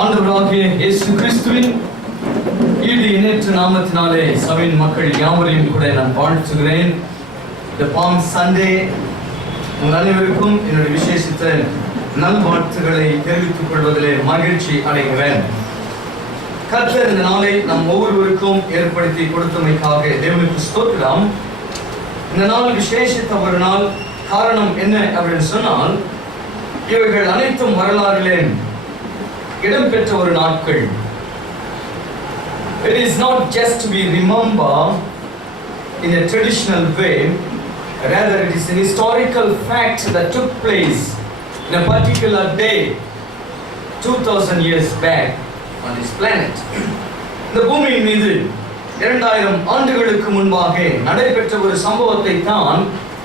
ஆண்டவராகிய இயேசு கிறிஸ்துவின் ஈடு இணைற்ற நாமத்தினாலே சபையின் மக்கள் யாவரையும் கூட நான் வாழ்த்துகிறேன். இந்த பாம் சண்டே உங்கள் அனைவருக்கும் என்னுடைய விசேஷித்த நல்வாழ்த்துக்களை தெரிவித்துக் கொள்வதிலே மகிழ்ச்சி அடைகிறேன். கர்த்தர் இந்த நாளை நம் ஒவ்வொருவருக்கும் ஏற்படுத்தி கொடுத்தமைக்காக தேவனுக்கு ஸ்தோத்திரம். இந்த நாள் விசேஷித்த ஒரு நாள். காரணம் என்ன அப்படின்னு சொன்னால், இவைகள் அனைத்தும் வரலாறிலே இடம்பெற்ற ஒரு நாட்கள். It is not just to be remembered in a traditional way, rather it is an historical fact that took place in a particular day 2000 years back on this planet. இந்த பூமியின் மீது 2000 ஆண்டுகளுக்கு முன்பாக நடைபெற்ற ஒரு சம்பவத்தை தான்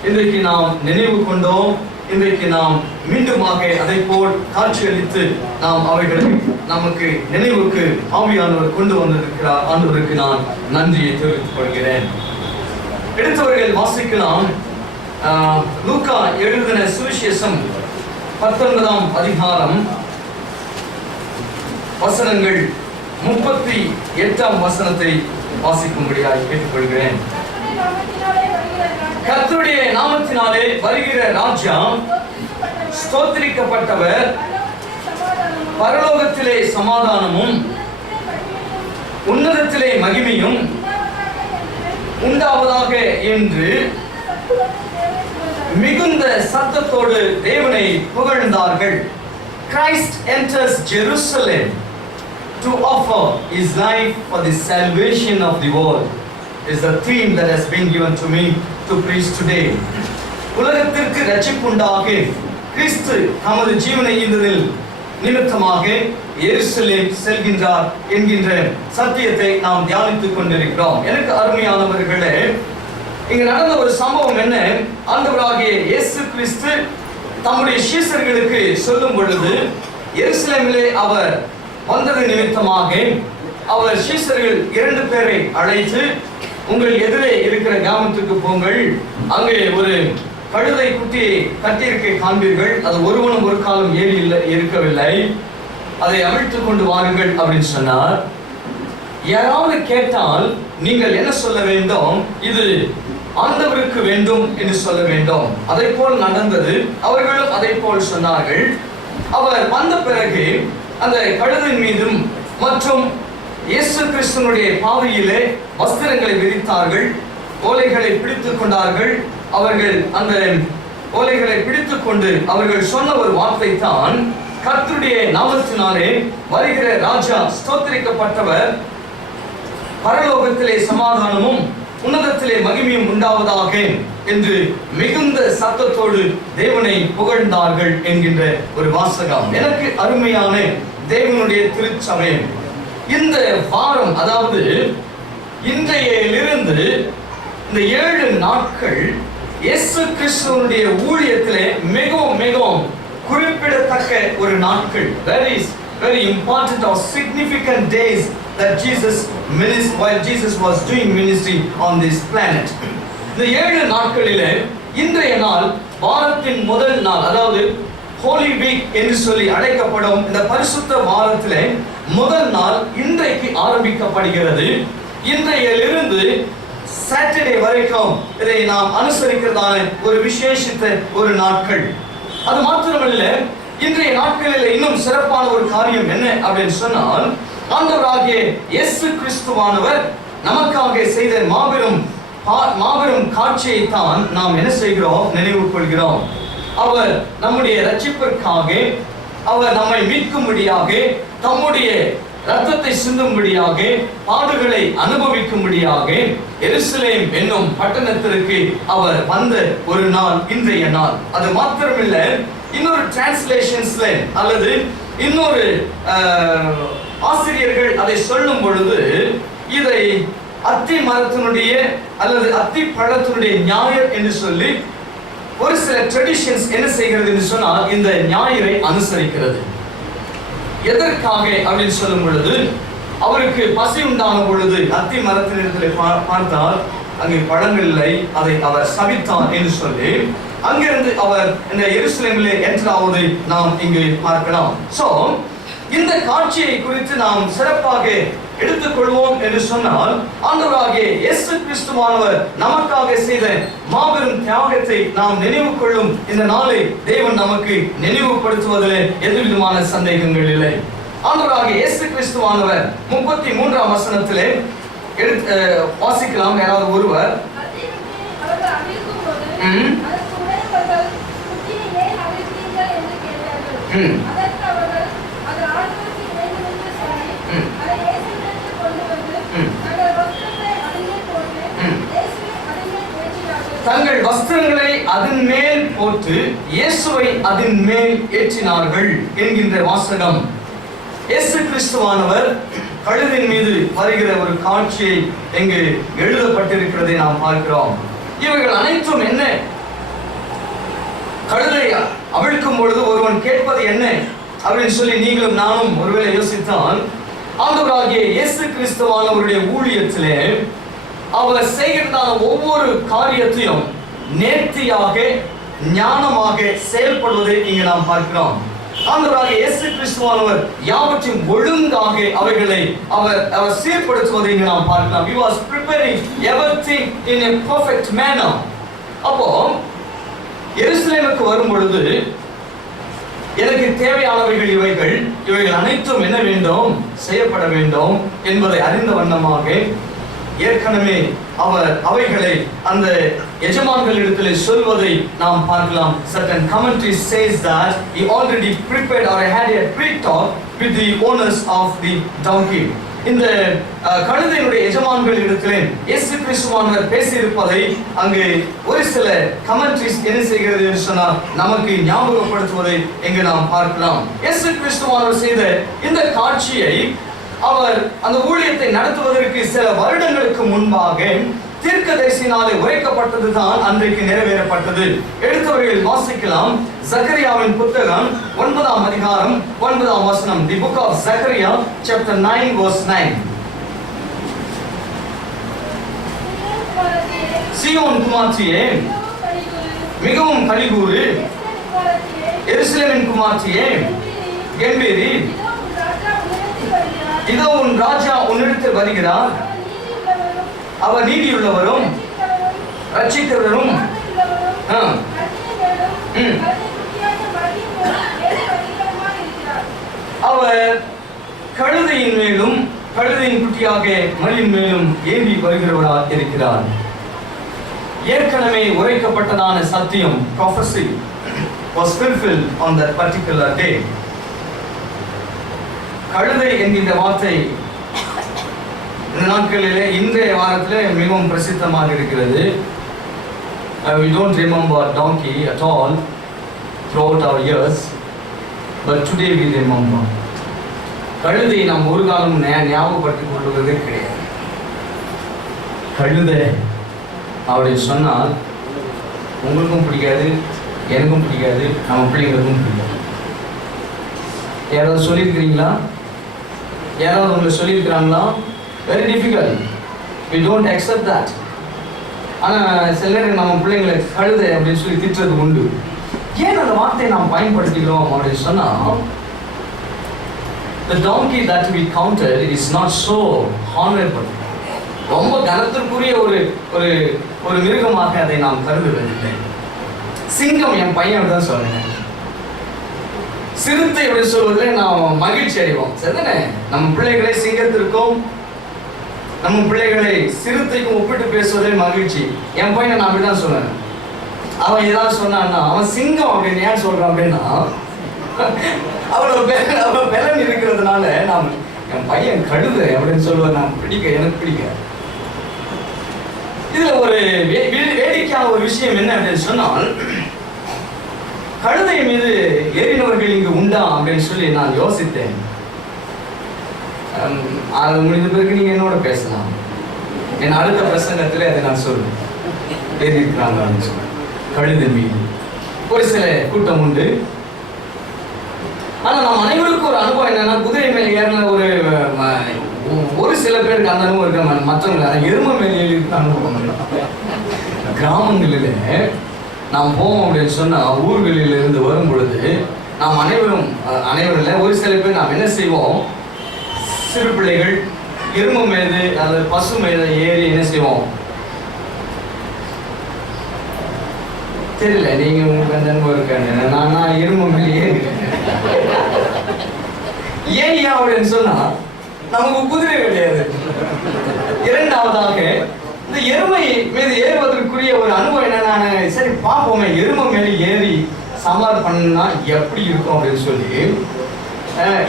இன்றைக்கு நாம் நினைவு கொண்டோம். இன்றைக்கு நாம் மீண்டுமாக அதை போல் காட்சியளித்து நாம் அவைகளை நமக்கு நினைவுக்கு ஆவியானவர் கொண்டு வந்திருக்கிறார். ஆண்டவருக்கு நான் நன்றியை தெரிவித்துக் கொள்கிறேன். எடுத்தவர்கள் வாசிக்கலாம். லூக்கா எழுதின சுவிசேஷம் 19ஆம் அதிகாரம் வசனங்கள் 38ஆம் வசனத்தை வாசிக்கும்படியாக கேட்டுக்கொள்கிறேன். கர்த்தருடைய நாமத்தினாலே வருகிற ராஜா ஸ்தோத்திரிக்கப்பட்டவர், பரலோகத்திலே சமாதானமும் உன்னதத்திலே மகிமையும் உண்டாவதாக என்று மிகுந்த சத்தத்தோடு தேவனை புகழ்ந்தார்கள். Christ enters Jerusalem to offer his life for the salvation of the world is the theme that has been given to me to preach today. உலகத்திற்கு ரட்சிப்புண்டாக கிறிஸ்து தமது ஜீவனை ஈந்ததில் நிமித்தமாக எருசலேம் செல்கின்றார் என்கின்ற சத்தியத்தை நாம் தியானித்துக் கொண்டிருக்கிறோம். எனக்கு அருமையானவர்களே, இங்கு நடந்த ஒரு சம்பவம் என்ன? ஆண்டவராகிய இயேசு கிறிஸ்து தம்முடைய சீஷர்களுக்கு சொல்லும் பொழுது, எருசலேமிலே அவர் வந்தது நிமித்தமாக அவர் சீஷர்கள் 2 பேரை அழைத்து, உங்கள் எதிரே இருக்கிற கிராமத்துக்கு போங்கள், அங்கே ஒரு கழுதை குட்டியை கட்டியிருக்க காண்பீர்கள், அது ஒருவனும் ஒரு காலம் ஏறி இருக்கவில்லை, அதை அவிழ்த்து கொண்டு வாருங்கள் அப்படின்னு சொன்னார். யாராவது கேட்டால் நீங்கள் என்ன சொல்ல வேண்டும்? இது ஆண்டவருக்கு வேண்டும் என்று சொல்ல வேண்டும். அதை போல் நடந்தது. அவர்களும் அதை போல் சொன்னார்கள். அவர் வந்த பிறகு அந்த கழுதின் மீதும் மற்றும் இயேசு கிறிஸ்துவினுடைய பாதையிலே வஸ்திரங்களை விரித்தார்கள், ஓலைகளை பிடித்துக் கொண்டார்கள். அவர்கள் அந்த ஓலைகளை பிடித்துக் கொண்டு அவர்கள் சொன்ன ஒரு வார்த்தை தான், கர்த்தருடைய நாமத்தினாலே வருகிற ராஜா ஸ்தோத்திரிக்கப்பட்டவர், பரலோகத்திலே சமாதானமும் உன்னதத்திலே மகிமையும் உண்டாவதாக என்று மிகுந்த சத்தத்தோடு தேவனை புகழ்ந்தார்கள் என்கின்ற ஒரு வாசகம். எனக்கு அருமையான தேவனுடைய திருச்சபையம், இந்த வாரம், அதாவது இன்றையிலிருந்து இந்த 7 நாட்கள் இயேசு கிறிஸ்துவினுடைய ஊழியத்திலே மிகவும் மிகவும் குறிப்பிடத்தக்க ஒரு நாட்கள். Very important or significant days that while Jesus was doing ministry on this planet. இந்த 7 நாட்களிலே இன்றைய நாள் வாரத்தின் முதல் நாள், அதாவது ஹோலி வீக் என்று சொல்லி அழைக்கப்படும் இந்த பரிசுத்த வாரத்திலே முதல் நாள் இன்றைக்கு ஆரம்பிக்கப்படுகிறது. இன்றையிலிருந்து சாட்டர்டே வரைக்கும் இதை நாம் அனுசரிக்கிறதான ஒரு விசேஷித்த ஒரு நாட்கள். அது மாத்திரமல்ல, இன்றைய நாட்களில் இன்னும் சிறப்பான ஒரு காரியம் என்ன அப்படின்னு சொன்னால், ஆண்டவராகிய இயேசு கிறிஸ்துவானவர் நமக்காக செய்த மாபெரும் காட்சியை தான் நாம் என்ன செய்கிறோம்? நினைவு கொள்கிறோம். அவர் நம்முடைய ரட்சிப்பிற்காக, அவர் நம்மை மீட்கும்படியாக, தம்முடைய இரத்தத்தை சிந்தும்படியாக, பாடுகளை அனுபவிக்கும்படியாக எருசலேம் என்னும் பட்டணத்திற்கு அவர் வந்த ஒரு நாள் இன்றைய நாள். அது மாத்திரமில்லை, இன்னொரு டிரான்ஸ்லேஷன்ஸ்ல அல்லது இன்னொரு ஆசிரியர்கள் அதை சொல்லும் பொழுது இதை அத்தி மரத்தினுடைய அல்லது அத்தி பழத்தினுடைய ஞாயிறு என்று சொல்லி ஒரு சில ட்ரெடிஷன்ஸ் என்ன செய்கிறது என்று சொன்னால், இந்த ஞாயிறை அனுசரிக்கிறது. எதற்காக அப்படின்னு சொல்லும் பொழுது, அவருக்கு பசி உண்டான பொழுது அத்தி மரத்தினிடத்தில் பார்த்தால் அங்கே பழங்கள் இல்லை, அதை அவர் சபித்தார் என்று சொல்லி அங்கிருந்து அவர் இந்த எருசலேமிலே என்ட்ராவதை நாம் இங்கு பார்க்கலாம். சோ இந்த காட்சியை குறித்து நாம் சிறப்பாக எடுத்துக்கொள்வோம் என்று சொன்னால், ஆண்டவராகிய இயேசு கிறிஸ்துவானவர் நமக்காக செய்த மாபெரும் தியாகத்தை நாம் நினைவு கொள்ளும் இந்த நாளை தேவன் நமக்கு நினைவுபடுத்துவதில் எந்தவிதமான சந்தேகங்கள் இல்லை. ஆண்டவராகிய இயேசு கிறிஸ்துவானவர் 33ஆம் வசனத்திலே வாசிக்கலாம். யாராவது ஒருவர் தங்கள் வஸ்திரங்களை அதன் மேல் போட்டு இயேசுவை அதன் மேல் ஏற்றினார்கள் என்கின்ற வாசகம். இயேசு கிறிஸ்துவானவர் கழுதின் மீது வருகிற ஒரு காட்சியை இங்கு எழுதப்பட்டிருக்கிறதை நாம் பார்க்கிறோம். இவைகள் அனைத்தும் என்ன? கழுதை அவிழ்க்கும் பொழுது ஒருவன் கேட்பது என்ன அப்படின்னு சொல்லி நீங்களும் நானும் ஒருவேளை யோசித்தால், ஆண்டவராகிய இயேசு கிறிஸ்துவானவருடைய ஊழியத்திலே அவர் செய்கின்றான ஒவ்வொரு காரியத்தையும் நேர்த்தியாக ஞானமாக செயல்படுவதை இங்கு நாம் பார்க்கிறோம். ஆண்டவராகிய இயேசு கிறிஸ்துவானவர் யாவற்றையும் ஒழுங்காக அவைகளை அவர் சீர்படுத்துவதை இங்கு நாம் பார்க்கலாம். He was preparing everything in a perfect manner. அப்போ எருசலேமுக்கு வரும் பொழுது எனக்கு தேவையானவைகள் இவைகள் அனைத்தும் என்ன வேண்டும், செய்யப்பட வேண்டும் என்பதை அறிந்த வண்ணமாக ஏற்கனவே அவர் அவைகளை அந்த எஜமான்களிடத்தில் சொல்வதை நாம் பார்க்கலாம். Certain commentaries says that he already prepared or had a pre-talk with the owners of the donkey. இந்த கழுதையினுடைய எஜமான்களிடத்திலே இயேசு கிறிஸ்துவானவர் பேசியிருப்பதை அங்கு ஒரு சில கமெண்ட்ரிஸ் என்ன செய்கிறது என்று சொன்னால் நமக்கு ஞாபகப்படுத்துவதை இங்கு நாம் பார்க்கலாம். இயேசு கிறிஸ்துவானவர் செய்த இந்த காட்சியை அவர் அந்த ஊழியத்தை நடத்துவதற்கு சில வருடங்களுக்கு முன்பாக தீர்க்கதரிசியினாலே உரைக்கப்பட்டதுதான் அன்றைக்கு நிறைவேறப்பட்டது. எடுத்தவர்கள் வாசிக்கலாம். சகரியாவின் புத்தகம் 9ஆம் அதிகாரம் 9ஆம் வசனம். The book of Zechariah chapter 9 verse 9. சீயோன் குமாரத்தியே மிகவும் களிகூரு, எருசலேமின் குமாரத்தியே கெம்பீரி, இதோ உன் ராஜா உன்னிடத்தில் வருகிறார், அவர் நீதியுள்ளவரும் ரட்சிக்கிறவரும் அவர் கழுதையின் மேலும் கழுதையின் குட்டியாக மலின் மேலும் ஏந்தி வருகிறவராக இருக்கிறார். ஏற்கனவே உரைக்கப்பட்டதான சத்தியம் prophecy was fulfilled on that particular day. கழுதை என்கின்ற வார்த்தை இந்த நாட்களிலே இன்றைய வாரத்திலே மிகவும் பிரசித்தமாக இருக்கிறது. We don't remember donkey at all throughout our years, but today we remember. கழுதை நாம் ஒரு காலம் ஞாபகப்படுத்திக் கொள்வதே கிடையாது. கழுதை அப்படின்னு சொன்னால் உங்களுக்கும் பிடிக்காது, எனக்கும் பிடிக்காது, நம்ம பிள்ளைங்களுக்கும் பிடிக்காது. யாராவது சொல்லியிருக்கிறீங்களா? யாராவது உங்களுக்கு சொல்லியிருக்கிறாங்களா? Very difficult. we don't accept that. ஆனால் சில நேரம் நம்ம பிள்ளைங்களை கழுதை அப்படின்னு சொல்லி திட்டுறது உண்டு. ஏன் அந்த வார்த்தையை நாம் பயன்படுத்திக்கிறோம் அப்படின்னு சொன்னால், the donkey that we counted is not so honorable. ரொம்ப கனத்திற்குரிய ஒரு ஒரு ஒரு மிருகமாக அதை நாம் கருதுவதில்லை. சிங்கம் என் பையன் தான் சொன்னேன். சிறுத்தை அப்படின்னு சொல்வதில் நாம் மகிழ்ச்சி அடைவோம். சரிதானே? நம்ம பிள்ளைகளை சிங்கத்திற்கும் நம்ம பிள்ளைகளை சிறுத்தைக்கும் ஒப்பிட்டு பேசுவதில் மகிழ்ச்சி. என் பையனை நான் அப்படிதான் சொன்னேன். அவன் ஏதாவது சொன்னான்னா அவன் சிங்கம் அப்படின்னு ஏன் சொல்றான் அப்படின்னா, அவ்வளவு பலன் இருக்கிறதுனால நாம் என் பையன் கழுதை அப்படின்னு சொல்லுவேன். நான் எனக்கு பிடிக்க. இதுல ஒரு வேடிக்கையான ஒரு விஷயம் என்ன அப்படின்னு சொன்னால், கழுதை மீது ஏறினவர்கள் இங்கு உண்டா அப்படின்னு சொல்லி நான் யோசித்தேன். அது முடிந்த பிறகு நீங்க என்னோட பேசலாம். என் அடுத்த பிரசங்கத்தில் அதை நான் சொல்லுவேன். ஏறி இருக்கிறாங்க கழுதை மீது ஒரு சில கூட்டம் உண்டு. ஆனா நம்ம அனைவருக்கும் ஒரு அனுபவம் என்னன்னா, குதிரை மேல ஏறின ஒரு சில பேருக்கு அந்த அனுபவம் இருக்க, மற்றவங்க எருமை மேல இருக்கிற அனுபவம். கிராமங்களிலே நாம் போவோம் அப்படின்னு சொன்னா, ஊர்களில் இருந்து வரும் பொழுது நாம் அனைவரும் இல்லை, ஒரு சில பேர் நாம் என்ன செய்வோம், சிறு பிள்ளைகள் எறும்பு மீது அல்லது பசு மீது ஏறி என்ன செய்வோம் தெரியல. நீங்க உங்களுக்கு நண்பர் இருக்காங்க, நான் எறும்பு மேல ஏறி ஏன் அப்படின்னு சொன்னா நமக்கு குதிரை கிடையாது. இரண்டாவதாக இந்த எருமை மீது ஏறுவதற்குரிய ஒரு அனுபவம் என்னன்னா, சரி பார்ப்போமே எருமை மேலே ஏறி சவாரி பண்ணா எப்படி இருக்கும் அப்படின்னு சொல்லி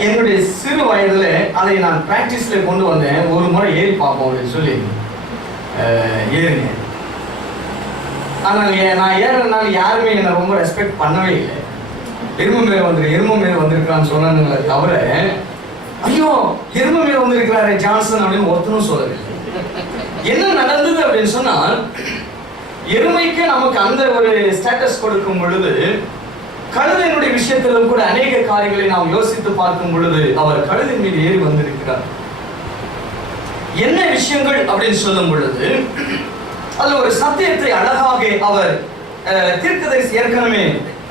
என்னுடைய சிறு வயதுல அதை நான் பிராக்டிஸ்ல கொண்டு வந்தேன். ஒரு முறை ஏறி பார்ப்போம் அப்படின்னு சொல்லி ஏறினேன். ஆனால் நான் ஏறதுனால யாருமே என்னை ரொம்ப ரெஸ்பெக்ட் பண்ணவே இல்லை. எருமை மேல வந்திருக்கான்னு சொன்னாங்களே தவிர, ஐயோ எருமை மேல வந்திருக்கிறாரு ஜான்சன் அப்படின்னு ஒருத்தனும் சொல்லவில்லை. என்ன நடந்தது அப்படின்னு சொன்னால், எருமைக்கு நமக்கு அந்த ஒரு ஸ்டேட்டஸ் கொடுக்கும் பொழுது, கழுதையினுடைய விஷயத்திலும் கூட அநேக காரியங்களை நாம் யோசித்து பார்க்கும் பொழுது அவர் கழுதின் மீது ஏறி வந்திருக்கிறார். என்ன விஷயங்கள் அப்படின்னு சொல்லும் பொழுது, அதுல ஒரு சத்தியத்தை அழகாக அவர் தீர்க்கதரிசி ஏற்கனவே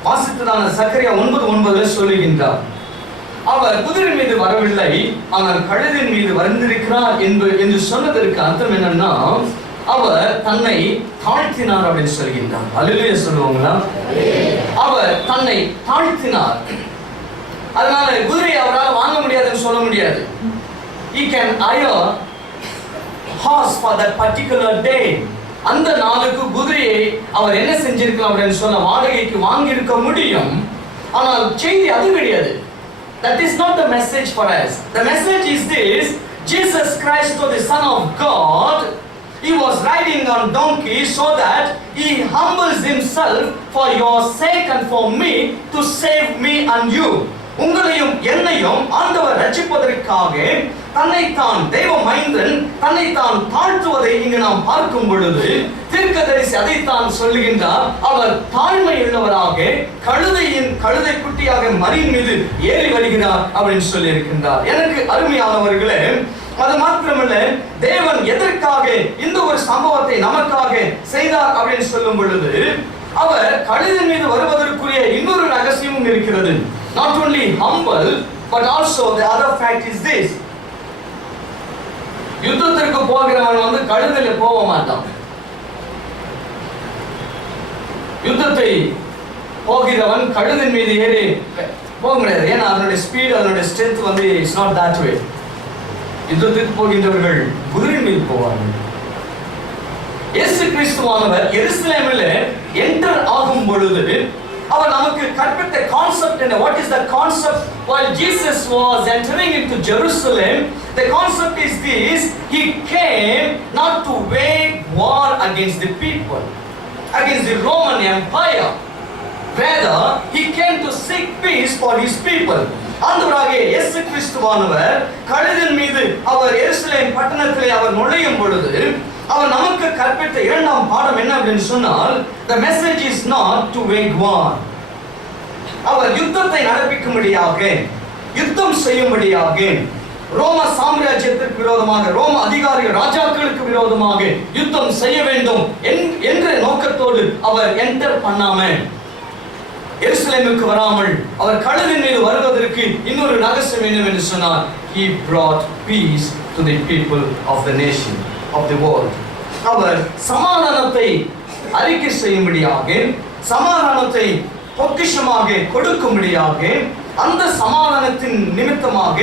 வாசித்ததான சக்கரியா 9:9 சொல்லுகின்றார். அவர் குதிரை மீது வரவில்லை, ஆனால் கழுதின் மீது வந்திருக்கிறார் என்று சொன்னதற்கு அர்த்தம் என்னன்னா, அவர் தன்னை தாழ்த்தினார் அப்படின்னு சொல்கின்றார். அல்லேலூயா சொல்லுவாங்களா? அவர் தன்னை தாழ்த்தினார். அதனால குதிரை அவரால் வாங்க முடியாதுன்னு சொல்ல முடியாது. He can hire horse for that particular day. அந்த நாளுக்கு குதிரையை அவர் என்ன செஞ்சிருக்கலாம் அப்படின்னு சொன்ன வாடகைக்கு வாங்கி இருக்க முடியும். ஆனால் செய்தி அது கிடையாது. That is not the message for us. The message is this: Jesus Christ was the Son of God. He was riding on donkey so that he humbles himself for your sake and for me, to save me and you. உங்களையும் என்னையும் ஆண்டவர் ரட்சிப்பதற்காக தன்னைத்தான் தெய்வ மைந்தன் தன்னைத்தான் தாழ்த்துவதை இங்கு நாம் பார்க்கும் பொழுது, தீர்க்கதரிசி அதைத்தான் சொல்லுகின்றார். அவர் தாழ்மை உள்ளவராக கழுதை குட்டியாக மரியின் மீது ஏறி வருகிறார் அப்படின்னு சொல்லி இருக்கின்றார். எனக்கு அருமையானவர்களே, அது மாத்திரமல்ல, தேவன் எதற்காக இந்த ஒரு சம்பவத்தை நமக்காக செய்தார் அப்படின்னு சொல்லும் பொழுது, அவர் கழுதின் மீது வருவதற்குரிய இன்னொரு ரகசியமும் இருக்கிறது. Not only humble, but also the other fact is this: யுத்தத்திற்கு போகிறவன் கழுதில போக மாட்டான். யுத்தத்தை போகிறவன் கழுதின் மீது ஏறி போக முடியாது. ஏன்னா அதனுடைய ஸ்பீட், அதனுடைய strength it's not that way. யுத்தத்துக்கு போகின்றவர்கள் குதிரை மீது போவார்கள். இயேசு கிறிஸ்துவானவர் எருசலேமில் என்டர் ஆகும் பொழுது அவர் நமக்கு கற்பித்த கான்செப்ட் என்ன? What is the concept while Jesus was entering into Jerusalem? The concept is this: he came not to wage war against the people, against the Roman Empire. Rather, he came to seek peace for his people. ஆண்டவராக இயேசு கிறிஸ்துவானவர் கழுதின் மீது அவர் எருசலேம் பட்டணத்திலே அவர் நுழையும் பொழுது அவர் நமக்கு கற்பித்த இரண்டாம் பாடம் என்ன அப்படின்னு சொன்னால், the message is not to wage war. அவர் யுத்தத்தை நடப்பிக்கும்படியாக, யுத்தம் செய்யும்படியாக, ரோம சாம்ராஜ்யத்திற்கு விரோதமாக, ரோம அதிகாரிகள் ராஜாக்களுக்கு விரோதமாக யுத்தம் செய்ய வேண்டும் என்ற நோக்கத்தோடு அவர் என்டர் பண்ணாம, எருசலேமுக்கு வராமல் அவர் கழுதின் மீது வருவதற்கு இன்னொரு ரகசியம் என்னவென்று சொன்னார்: he brought peace to the people of the nation, of the world. அவர் சமாதானத்தை அறிக்கை செய்யும்படியாக, சமாதானத்தை பொக்கிஷமாக கொடுக்கும்படியாக, அந்த சமாதானத்தின் நிமித்தமாக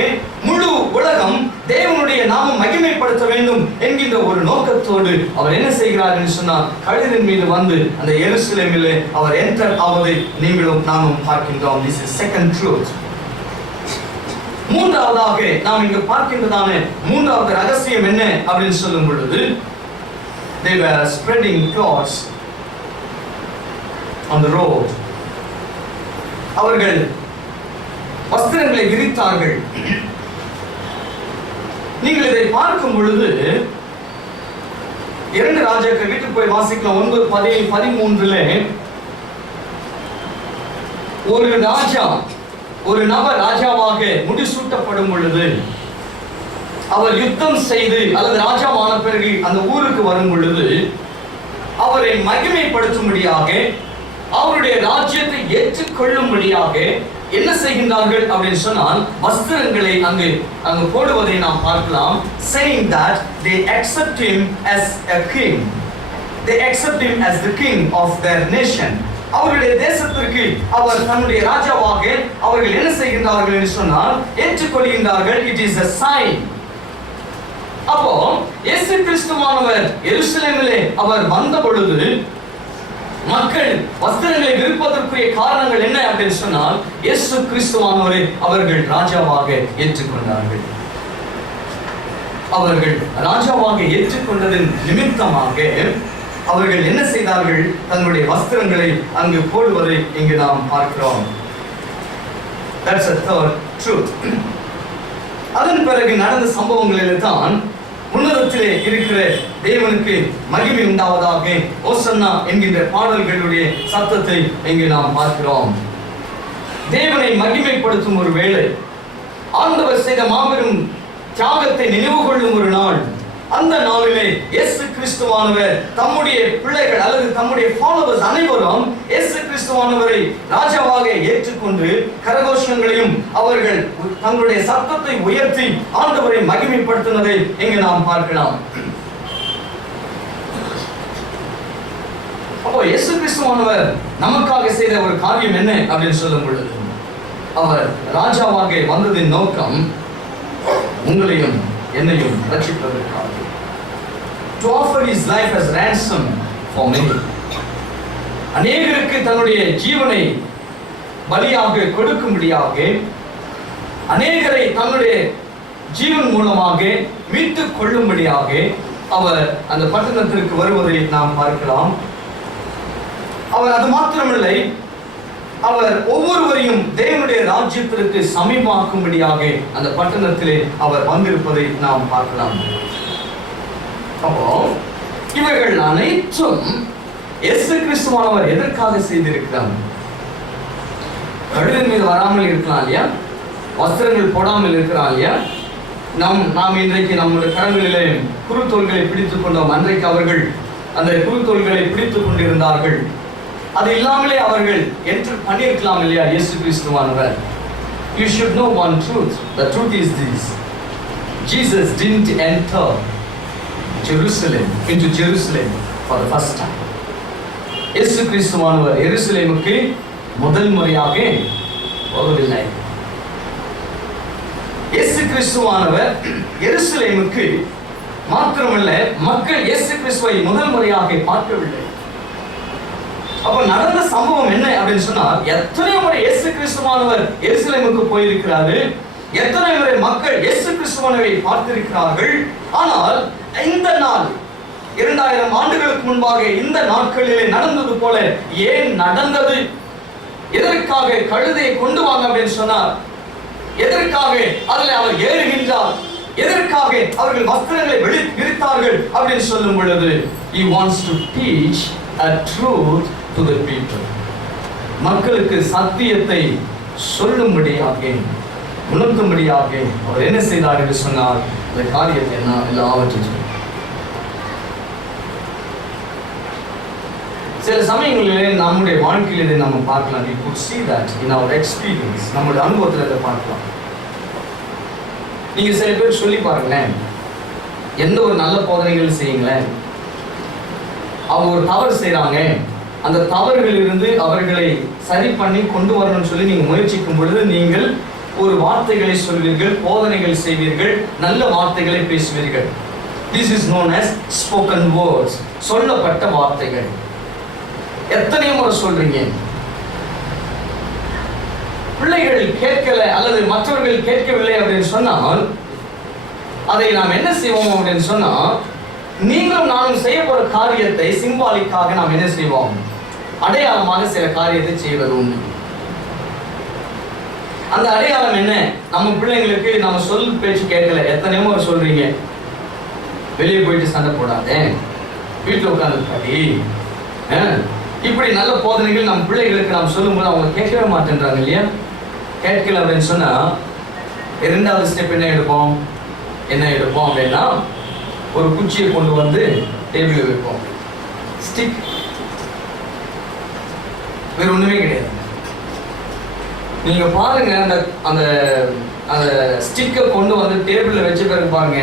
முழு உலகம் தேவனுடைய நாமம் மகிமைப்படுத்த வேண்டும் என்கின்ற ஒரு நோக்கத்தோடு அவர் என்ன செய்கிறார் என்று சொன்னால், கழுதின் மீது வந்து அந்த எருசலேமிலே அவர் என்டர் ஆவதை நீங்களும் நாமும் பார்க்கின்றோம். This is second truth. மூன்றாவதாக நாம் இங்கு பார்க்கின்றதான மூன்றாவது ரகசியம் என்ன அப்படின்னு சொல்லும் பொழுது, they were spreading cloths on the road. அவர்கள் வஸ்திரங்களை விரித்தார்கள். நீங்கள் இதை பார்க்கும் பொழுது 2 ராஜாக்கள் வீட்டுக்கு போய் வாசிக்கலாம். 9:13 ஒரு ராஜா, ஒரு நபர் ராஜாவாக முடிசூட்டப்படும் பொழுது, அவர் யுத்தம் செய்து அல்லது ராஜாவான பிறகு அந்த ஊருக்கு வரும் பொழுது அவரை மகிமைப்படுத்தும்படியாக, அவருடைய ராஜ்யத்தை ஏற்றுக்கொள்ளும்படியாக என்ன செய்கின்றார்கள் அப்படின்னு சொன்னால் வஸ்திரங்களை அங்கு போடுவதை நாம் பார்க்கலாம். saying that they accept him as a king, they accept him as the king of their nation. அவருடைய தேசத்திற்கு அவர் தன்னுடைய ராஜாவாக அவர்கள் என்ன செய்கின்றார்கள் என்று சொன்னால் ஏற்றுக்கொள்கின்றார்கள். it is a sign. அப்போ இயேசு கிறிஸ்துவானவர் எருசலேமிலே அவர் வந்த பொழுது மக்கள் வஸ்திரங்களை விருப்பதற்குரிய காரணங்கள் என்ன அப்படின்னு சொன்னால் இயேசு கிறிஸ்துவானவரை அவர்கள் ராஜாவாக ஏற்றுக்கொண்டார்கள். அவர்கள் ராஜாவாக ஏற்றுக்கொண்டதன் நிமித்தமாக அவர்கள் என்ன செய்தார்கள்? தங்களுடைய வஸ்திரங்களை அங்கு போடுவதை இங்கு நாம் பார்க்கிறோம். That's a third truth. அதன் பிறகு நடந்த சம்பவங்களில் தான் உன்னதத்திலே இருக்கிற தேவனுக்கு மகிமை உண்டாவதாக ஓசன்னா என்கின்ற பாடல்களுடைய சத்தத்தை இங்கு நாம் பார்க்கிறோம். தேவனை மகிமைப்படுத்தும் ஒரு வேளை, ஆண்டவர் செய்த மாபெரும் தியாகத்தை நினைவு கொள்ளும் ஒரு நாள். அந்த நாளிலே இயேசு கிறிஸ்துவானவர் தம்முடைய பிள்ளைகள் அல்லது தம்முடைய ஃபாலோவர்ஸ் அனைவரும் இயேசு கிறிஸ்துவானவரை ராஜாவாக ஏற்றுக்கொண்டு கரகோஷங்களையும் அவர்கள் தங்களுடைய சத்தத்தை உயர்த்தி ஆண்டவரை மகிமைப்படுத்தினதை இங்கு நாம் பார்க்கலாம். அப்போ இயேசு கிறிஸ்துவானவர் நமக்காக செய்த ஒரு காரியம் என்ன அப்படின்னு சொல்லும் பொழுது, அவர் ராஜாவாக வந்ததின் நோக்கம் உங்களையும் என்னையும் ரட்சிப்பதற்காக, to offer his life as ransom for many. அநேகருக்கு தன்னுடைய ஜீவனை பலியாக கொடுக்கும்படியாக, அநேகரை தன்னுடைய ஜீவன் மூலமாக மீட்டுக் கொள்ளும்படியாக அவர் அந்த பட்டணத்திற்கு வருவதை நாம் பார்க்கலாம். அவர் அது மாத்திரமில்லை, அவர் ஒவ்வொருவரையும் தேவனுடைய ராஜ்யத்திற்கு சமீபமாக்கும்படியாக அந்த பட்டணத்திலே அவர் வந்திருப்பதை நாம் பார்க்கலாம். அப்போ இவைகள் அனைத்தும் இயேசு கிறிஸ்துவானவர் எதற்காக செய்திருக்கிறார்? கழுதின் மீது வராமல் இருக்கலாம் இல்லையா? வஸ்திரங்கள் போடாமல் இருக்கிறான் இல்லையா? நாம் இன்றைக்கு நம்முடைய கரங்களிலே குருத்தோல்களை பிடித்துக் கொண்டோம். அன்றைக்கு அவர்கள் அந்த குருத்தோல்களை பிடித்துக் கொண்டிருந்தார்கள். அது இல்லாமலே அவர்கள் என்ட்ரு பண்ணியிருக்கலாம் இல்லையா இயேசு கிறிஸ்துவானவர்? You should know one truth. The truth is this: Jesus didn't enter into Jerusalem for the first time. இயேசு கிறிஸ்துவானவர் எருசலேமுக்கு முதல் முறையாக போகவில்லை. இயேசு கிறிஸ்துவானவர் எருசலேமுக்கு மாத்திரமல்ல, மக்கள் இயேசு கிறிஸ்துவை முதல் முறையாக பார்க்கவில்லை. அப்ப நடந்த சம்பவம் என்ன அப்படின்னு சொன்னா, எத்தனை முறை இயேசு கிறிஸ்துவானவர் எருசலேமுக்கு போயிருக்கிறாரு, எத்தனை முறை மக்கள் இயேசு கிறிஸ்துவானவரை பார்த்திருக்கிறார்கள். ஆனால் இந்த நாள் 2000 ஆண்டுகளுக்கு முன்பாக இந்த நாட்களிலே நடந்தது போல ஏன் நடந்தது? எதற்காக கழுதையை கொண்டு வாங்க அப்படின்னு சொன்னார்? எதற்காக அதில் அவர் ஏறுகின்றார்? எதற்காக அவர்கள் வஸ்திரங்களை விரித்தார்கள் அப்படின்னு சொல்லும் பொழுது, he wants to teach a truth to the people. மக்களுக்கு சத்தியத்தை சொல்லும்படியாக, உணர்த்தும்படியாக அவர் என்ன செய்தார் என்று சொன்னார்? இந்த காரியத்தை என்ன எல்லாவற்றையும் சில சமயங்களிலே நம்முடைய வாழ்க்கையிலே நம்ம பார்க்கலாம். we could see that in our experience. நம்முடைய அனுபவத்தில் இதை பார்க்கலாம். நீங்க சில பேர் சொல்லி பாருங்களேன், எந்த ஒரு நல்ல போதனைகள் செய்யுங்களேன், அவங்க ஒரு தவறு செய்யறாங்க, அந்த தவறுகளிலிருந்து அவர்களை சரி பண்ணி கொண்டு வரணும்னு சொல்லி நீங்க முயற்சிக்கும் பொழுது நீங்கள் ஒரு வார்த்தைகளை சொல்வீர்கள், போதனைகள் செய்வீர்கள், நல்ல வார்த்தைகளை பேசுவீர்கள். This is known as spoken words. சொல்லப்பட்ட வார்த்தைகள். எத்தனை முறை சொல்றீங்க? பிள்ளைகள் கேட்கல அல்லது மற்றவர்கள் கேட்கவில்லை அப்படின்னு சொன்னால் அதை நாம் என்ன செய்வோம் அப்படின்னு சொன்னா, நீங்களும் நானும் செய்ய போற காரியத்தை சிம்பாலிக்காக நாம் என்ன செய்வோம்? அடையாளமாக சில காரியத்தை செய்வது உண்டு. அந்த அடையாளம் என்ன? நம்ம பிள்ளைங்களுக்கு நம்ம சொல் பேச்சு கேட்கல, எத்தனையோ முறை சொல்றீங்க, வெளியே போயிட்டு சண்டை போடாத, வீட்டில் உட்கார்ந்து படி, இப்படி நல்ல போதனைகள் நம்ம பிள்ளைகளுக்கு நாம் சொல்லும்போது அவங்க கேட்கவே மாட்டேன்றாங்க இல்லையா? கேட்கல அப்படின்னு சொன்னா இரண்டாவது ஸ்டெப் என்ன எடுப்போம் அப்படின்னா, ஒரு குச்சியை கொண்டு வந்து டேபிள் வைப்போம். ஸ்டிக், வேற ஒண்ணுமே கிடையாது. நீங்க பாருங்க, அந்த அந்த அந்த ஸ்டிக்கை கொண்டு வந்து டேபிள்ல வச்ச பிறகு பாருங்க,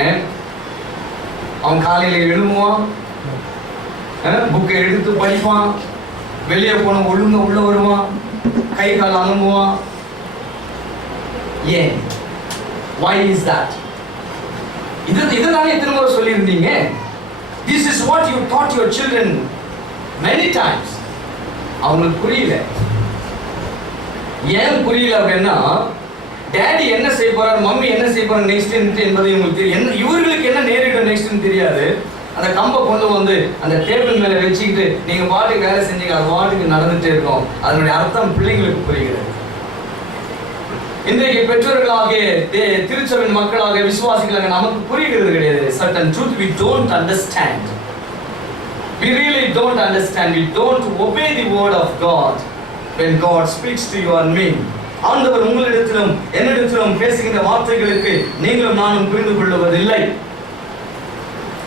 அவன் காலையில எழுதுவான், புக்கை எடுத்து படிப்பான், வெளியே போன ஒழுங்க உள்ள வருவான், கை கால் அலம்புவான். ஏன்? Why is that? இதுதானே திரும்ப சொல்லியிருந்தீங்க. This is what you taught your children many times. அவங்களுக்கு புரியல. ஏன் புரியல அப்படின்னா, டேடி என்ன செய்ய போறாரு, மம்மி என்ன செய்ய போறாரு நெக்ஸ்ட் என்பது இவங்களுக்கு தெரியும். இவர்களுக்கு என்ன நேரிடும் நெக்ஸ்ட்னு தெரியாது. அந்த கம்பை கொண்டு வந்து அந்த டேபிள் மேல வச்சுக்கிட்டு நீங்க பாட்டுக்கு வேலை செஞ்சீங்க, அது பாட்டுக்கு நடந்துட்டே இருக்கும். அதனுடைய அர்த்தம் பிள்ளைங்களுக்கு புரிகிறது. இன்றைக்கு பெற்றோர்களாகிய திருச்சபையின் மக்களாக விசுவாசிகளாக நமக்கு புரிகிறது கிடையாது. certain truth we don't understand. We really don't understand. We don't obey the word of God when God speaks to you and me. ஆண்டவர் உங்களிடத்திலும் என்னிடத்திலும் பேசுகின்ற வார்த்தைகளுக்கு நீங்களும் நானும் புரிந்து கொள்வதில்லை.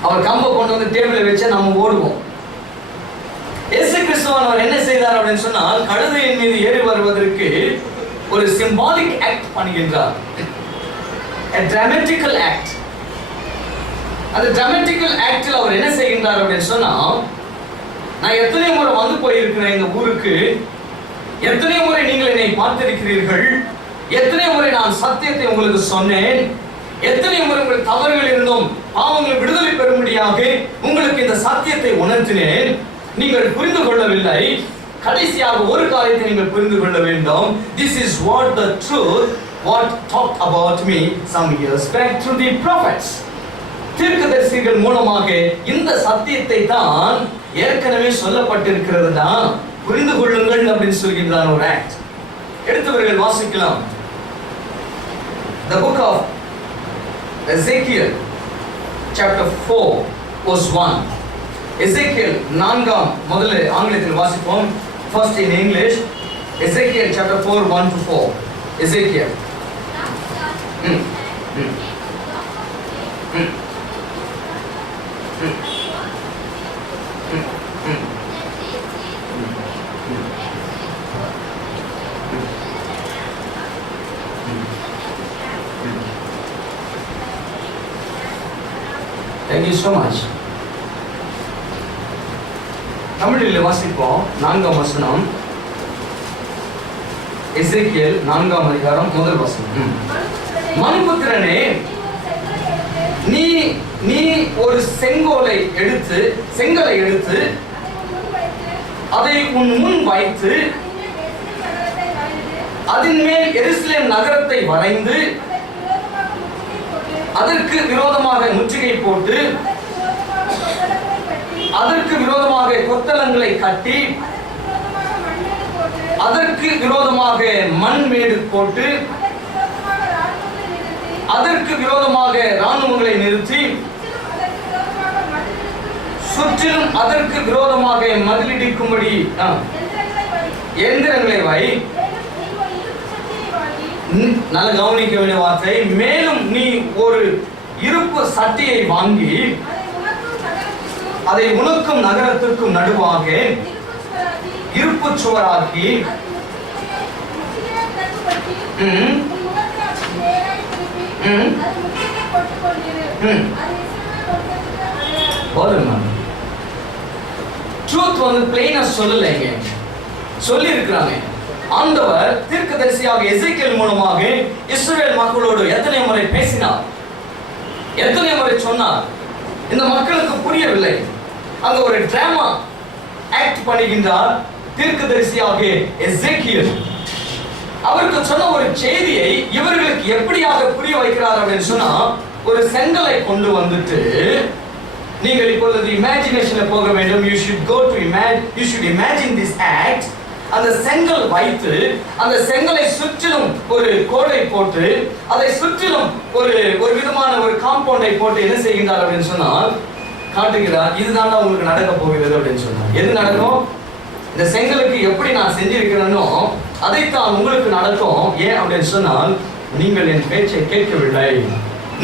அவர் கம்பை கொண்டு வந்து டேபிளை வச்சு நம்ம ஓடுவோம். இயேசு கிறிஸ்துவானவர் என்ன செய்தார் அப்படின்னு சொன்னால், கழுதையின் மீது ஏறி வருவதற்கு ஒரு symbolic act பண்ணுகின்றார். a dramatical act. அந்த dramatical actல அவர் என்ன செய்கின்றார் அப்படின்னு சொன்னா, நான் எத்தனை முறை வந்து போயிருக்கிறேன் இந்த ஊருக்கு, எத்தனை முறை நீங்கள் என்னை பார்த்திருக்கிறீர்கள், எத்தனை முறை நான் சத்தியத்தை உங்களுக்கு சொன்னேன், எத்தனை முறை உங்கள் தவறுகள் இருந்தும் பாவங்கள் விடுதலை பெறும்படியாக உங்களுக்கு இந்த சத்தியத்தை உணர்த்தினேன், நீங்கள் புரிந்து கொள்ளவில்லை. கடைசியாக ஒரு காரியத்தை நீங்கள் புரிந்து கொள்ள வேண்டும். This is what the truth what talked about me some years back through the prophets. தீர்க்கதரிசிகள் மூலமாக இந்த சத்தியத்தை தான் ஏற்கனவே சொல்லப்பட்டிருக்கிறது தான் புரிந்து கொள்ளுங்கள் அப்படின்னு சொல்கின்றான் ஒரு ஆக்ட். எடுத்தவர்கள் வாசிக்கலாம். The book of Ezekiel chapter 4 verse 1. Ezekiel 4 முதல்ல ஆங்கிலத்தில் வாசிப்போம். First in English. Ezekiel chapter 4 1 to 4. Ezekiel. Thank you so much. தமிழில் வாசிப்போம். 4 வசனம். எசேக்கியேல் 4 அதிகாரம் முதல் வசனம். மனுபுத்திரனே, நீ ஒரு செங்கலை எடுத்து அதை உன் முன் வைத்து அதன் மேல் எருசலேம் நகரத்தை வரைந்து அதற்கு விரோதமாக முற்றுகை போட்டு அதற்கு விரோதமாக கொத்தளங்களை கட்டி அதற்கு விரோதமாக மண்மேடு போட்டு அதற்கு விரோதமாக இராணுவங்களை நிறுத்தி சுற்றிலும் அதற்கு விரோதமாக மதிலிடிக்கும்படி எந்திரங்களை வை. நல்ல கவனிக்க வேண்டிய வார்த்தை. மேலும் நீ ஒரு இருப்பு சட்டியை வாங்கி அதை உனக்கும் நகரத்திற்கும் நடுவாக இருப்பு சுவராக்கி ட்ரூத் வந்து பிளைனா சொல்லலைங்க, சொல்லி இருக்கிறாங்க. ஆண்டவர் தீர்க்கதரிசியாக எசேக்கியேல் மூலமாக இஸ்ரவேல் மக்களோடு எத்தனை முறை பேசினார், எத்தனை முறை சொன்னார். இந்த மக்களுக்கு புரியவில்லை. அங்க ஒரு டிராமா ஆக்ட் பண்ணுகின்றார் தீர்க்கதரிசியாக எசேக்கியேல். அவருக்கு சொன்ன ஒரு செய்தியை இவர்களுக்கு எப்படியாக புரிய வைக்கிறார் அப்படின்னு சொன்னா, ஒரு செங்கலை கொண்டு வந்துட்டு, நீங்கள் இப்பொழுது இமேஜினேஷன்ல போக வேண்டும். you should imagine this act. அந்த செங்கல் வைத்து அந்த செங்கலை சுற்றிலும் ஒரு கோடை போட்டு அதை சுற்றிலும் ஒரு விதமான ஒரு காம்பவுண்டை போட்டு என்ன செய்கின்றார் அப்படின்னு சொன்னால் காட்டுகிறார். இதுதான் உங்களுக்கு நடக்க போகிறது அப்படின்னு சொன்னார். எது நடக்கும்? இந்த செங்கலுக்கு எப்படி நான் செஞ்சிருக்கிறேனோ அதைத்தான் உங்களுக்கு நடக்கும். ஏன் அப்படின்னு சொன்னால், நீங்கள் என் பேச்சை கேட்கவில்லை,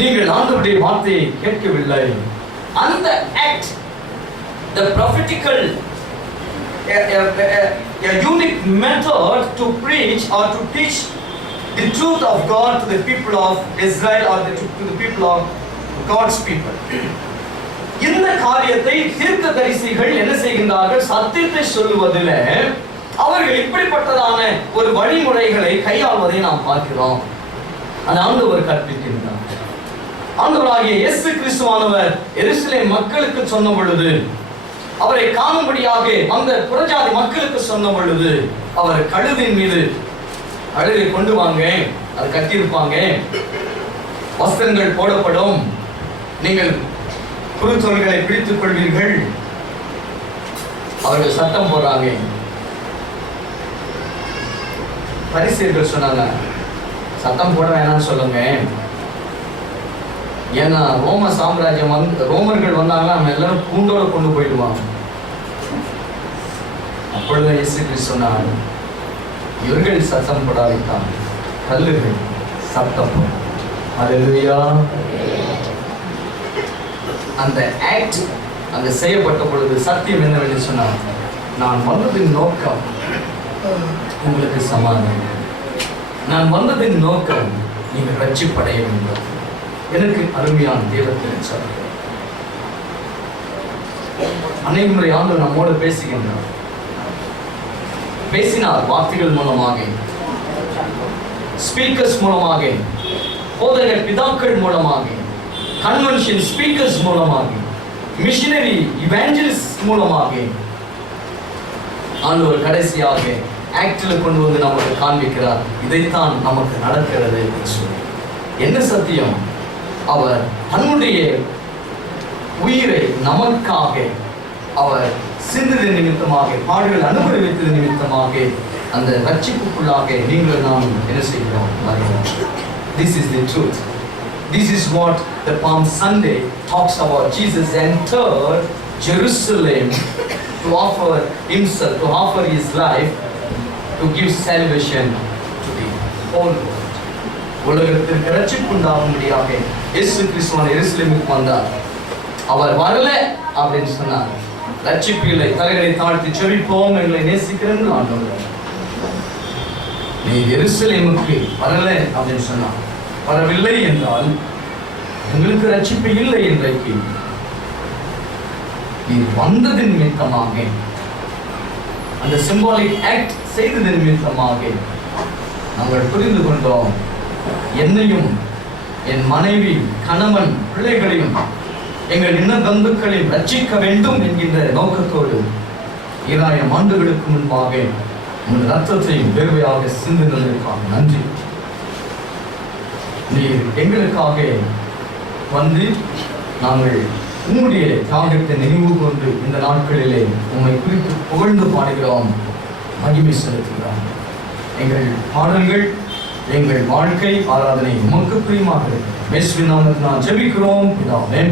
நீங்கள் ஆண்டவருடைய வார்த்தையை கேட்கவில்லை. அந்த act, the prophetical a unique method to preach or to teach the truth of God to the people of Israel, or to the people of God's people. இந்த காரியத்தை தீர்க்கதரிசிகள் என்ன செய்கின்றார்கள்? சத்தியத்தை சொல்லுவதில் அவர்கள் இப்படிப்பட்டதான ஒரு வழிமுறைகளை கையாள்வதை நாம் பார்க்கிறோம். அது ஆண்டவர் கற்பிக்கின்றார். ஆண்டவராகிய இயேசு கிறிஸ்துவானவர் எருசலேம் மக்களுக்கு சொன்ன பொழுது, அவரை காணும்படியாக அந்த புறஜாதி மக்களுக்கு சொன்ன பொழுது, அவர் கழுதின் மீது அழுகை கொண்டு வாங்க, அது கட்டியிருப்பாங்க, வஸ்திரங்கள் போடப்படும், நீங்கள் குருத்தோல்களை பிடித்துக் கொள்வீர்கள். அவர்கள் சத்தம் போடுறாங்க. பரிசேயர்கள் சொன்னாங்க, சத்தம் போட வேணாம்னு சொல்லுங்க, ஏன்னா ரோம சாம்ராஜ்யம் ரோமர்கள் வந்தாங்கன்னா நம்ம எல்லாரும் கூண்டோட கொண்டு போயிடுவாங்க. அப்பொழுது இயேசு கிறிஸ்து சொன்னார், இவர்கள் சத்தம் போடாவிட்டால் கல்லுகள் சத்தம் போடும். அல்லேலூயா. அந்த ஆக்ட் அந்த செய்யப்பட்ட பொழுது சத்தியம் என்னவென்று சொன்னார், நான் வந்ததின் நோக்கம் உங்களுக்கு சமாதானம், நான் வந்ததின் நோக்கம் நீங்கள் ரட்சிப்படைய வேண்டும். எனக்கு அருமையான தேவத்தின் சொல்ல அநேக முறை ஆண்டு நம்மோடு பேசுகின்றார். பேசினார் வார்த்தைகள் மூலமாக, ஸ்பீக்கர்ஸ் மூலமாக, போதகர் பிதாக்கள் மூலமாக, கன்வென்ஷன் ஸ்பீக்கர்ஸ் மூலமாக, மிஷனரி இவாஞ்சலிஸ்ட் மூலமாக. ஆண்டவர் கடைசியாக ஆக்டில் கொண்டு வந்து நமக்கு காண்பிக்கிறார். இதைத்தான் நமக்கு நடக்கிறது என்று சொல்லி. என்ன சத்தியம்? அவர் தன்னுடைய உயிரை நமக்காக அவர் சிந்தது நிமித்தமாக, பாடுகள் அனுபவித்தது நிமித்தமாக, அந்த ரட்சிப்புக்குள்ளாக நீங்கள் நாம் என்ன செய்கிறோம்? This is the truth. This is what the Palm Sunday talks about. Jesus entered Jerusalem to offer himself, to offer his life, to give salvation to the whole world. உலகத்திற்கு ரட்சிப்புண்டாகும்படியாக இயேசு கிறிஸ்துவான் எருசலேமுக்கு வந்தார். அவர் வரல அப்படின்னு சொன்னார், ரட்சிப்பு இல்லை. தலைகளை தாழ்த்தி செபிப்போம். எங்களை நேசிக்கிறேன் ஆண்டவரே, நீ எருசலேமுக்கு வரல அப்படின்னு சொன்னார். வரவில்லை என்றால் எங்களுக்கு ரட்சிப்பு இல்லை. இன்றைக்கு நீ வந்ததின் நிமித்தமாக, அந்த சிம்பாலிக் ஆக்ட் செய்ததின் நிமித்தமாக நாங்கள் புரிந்து கொண்டோம், என்னையும் என் மனைவி, கணவன், பிள்ளைகளையும், எங்கள் இன்ன பந்துக்களையும் ரட்சிக்க வேண்டும் என்கின்ற நோக்கத்தோடு 2000 ஆண்டுகளுக்கு முன்பாக உங்கள் ரத்தத்தையும் வேர்வையாக சிந்தினதற்காக நன்றி. நீர் எங்களுக்காக வந்து நாங்கள் உம்முடைய தியாகத்தை நினைவு கொண்டு இந்த நாட்களிலே உம்மை குறித்து புகழ்ந்து பாடுகிறோம், மகிமை செலுத்துகிறோம். எங்கள் பாடல்கள், எங்கள் வாழ்க்கை ஆராதனை உமக்கு பிரியமாக இயேசுவின் நாமத்தில் நான் ஜெபிக்கிறோம் பிதாவே.